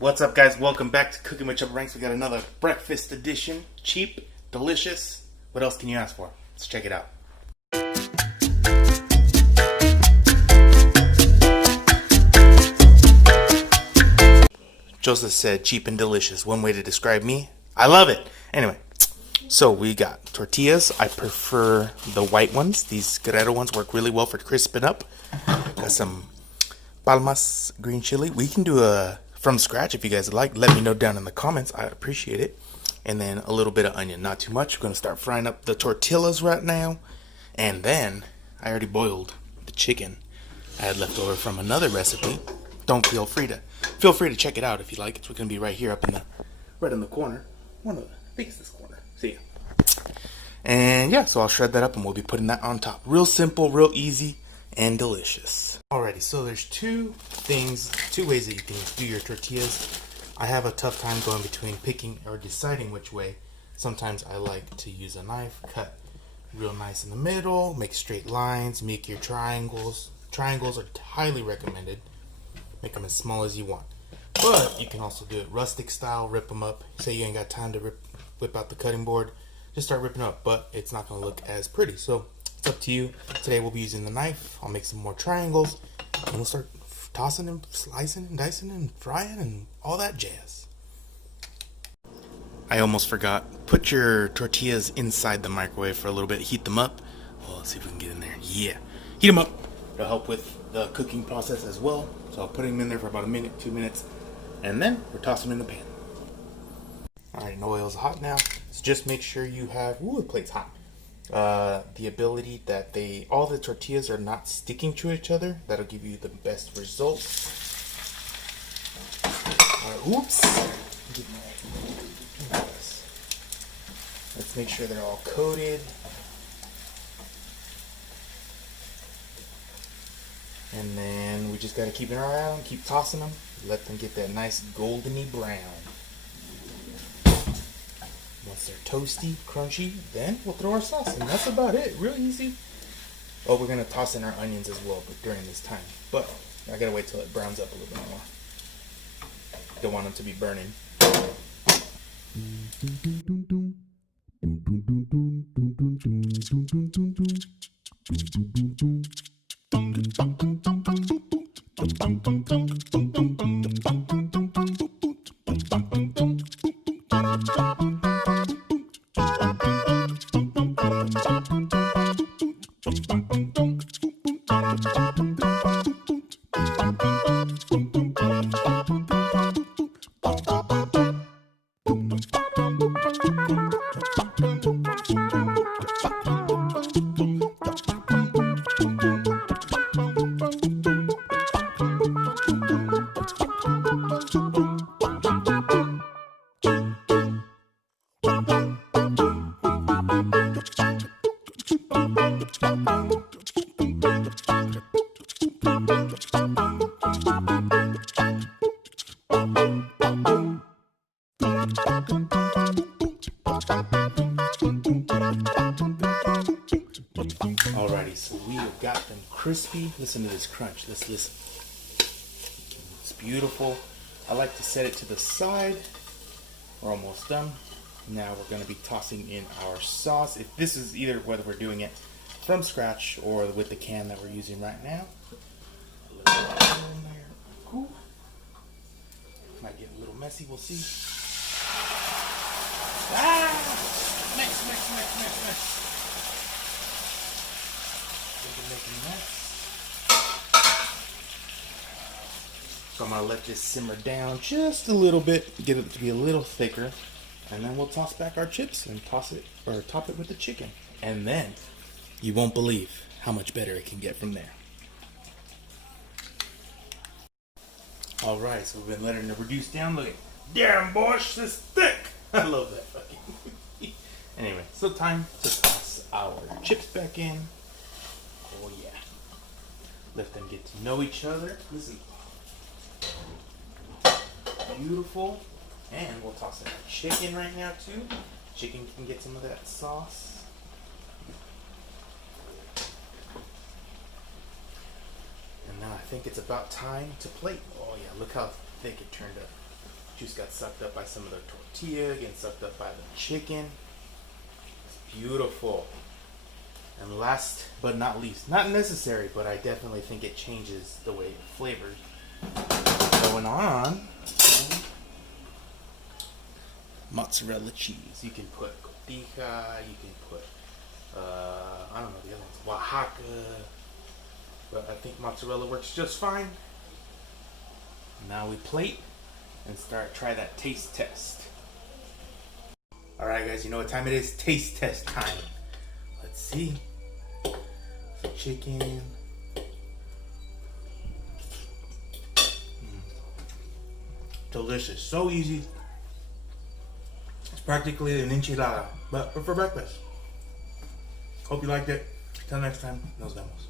What's up, guys? Welcome back to Cooking with Chubaranks. We got another breakfast edition. Cheap, delicious. What else can you ask for? Let's check it out. Joseph said cheap and delicious. One way to describe me. I love it. Anyway, so we got tortillas. I prefer the white ones. These Guerrero ones work really well for crisping up. Got some Palmas green chili. We can do a from scratch if you guys like. Let me know down in the comments. I'd appreciate it. And then a little bit of onion, not too much. We're going to start frying up the tortillas right now. And then I already boiled the chicken I had left over from another recipe. Don't feel free to check it out if you like. It's going to be right here up in the corner. I think it's this corner. See ya. And yeah, so I'll shred that up and we'll be putting that on top. Real simple, real easy, and delicious. Alrighty, so there's two ways that you can do your tortillas. I have a tough time going between picking or deciding which way. Sometimes I like to use a knife, cut real nice in the middle, make straight lines, make your triangles. Triangles are highly recommended. Make them as small as you want. But you can also do it rustic style, rip them up. Say you ain't got time to whip out the cutting board, just start ripping up, but it's not going to look as pretty. So it's up to you. Today we'll be using the knife. I'll make some more triangles, and we'll start tossing and slicing and dicing and frying and all that jazz. I almost forgot. Put your tortillas inside the microwave for a little bit. Heat them up. Well, let's see if we can get in there. Yeah. Heat them up. It'll help with the cooking process as well. So I'll put them in there for about a minute, 2 minutes, and then we're tossing them in the pan. Alright, and the oil's hot now. So just make sure you have, the plate's hot. The ability that all the tortillas are not sticking to each other. That'll give you the best results. Oops. Let's make sure they're all coated. And then we just got to keep an eye on them, keep tossing them, let them get that nice goldeny brown. Once they're toasty, crunchy, then we'll throw our sauce in. That's about it. Real easy. Oh, we're going to toss in our onions as well during this time. But I got to wait till it browns up a little bit more. Don't want them to be burning. Alrighty, so we have got them crispy. Listen to this crunch. Let's listen. It's beautiful. I like to set it to the side. We're almost done. Now we're going to be tossing in our sauce. If this is either whether we're doing it from scratch or with the can that we're using right now. A little bit in there. Cool. Might get a little messy. We'll see. Mix. So I'm going to let this simmer down just a little bit, get it to be a little thicker, and then we'll toss back our chips and top it with the chicken. And then you won't believe how much better it can get from there. Alright, so we've been letting it reduce down. Look at, damn bosh, this thick. I love that fucking. Anyway, so time to toss our chips back in. Oh yeah. Let them get to know each other. Listen. Beautiful. And we'll toss in our chicken right now too. Chicken can get some of that sauce. And now I think it's about time to plate. Oh yeah, look how thick it turned up. Juice got sucked up by some of the tortilla, getting sucked up by the chicken. It's beautiful. And last but not least, not necessary, but I definitely think it changes the way it flavors. Going on, mozzarella cheese. You can put cotija, you can put, I don't know the other ones, Oaxaca, but I think mozzarella works just fine. Now we plate and try that taste test. Alright guys, you know what time it is? Taste test time. Let's see. The chicken. Delicious. So easy. It's practically an enchilada, but for breakfast. Hope you liked it. Till next time, nos vemos.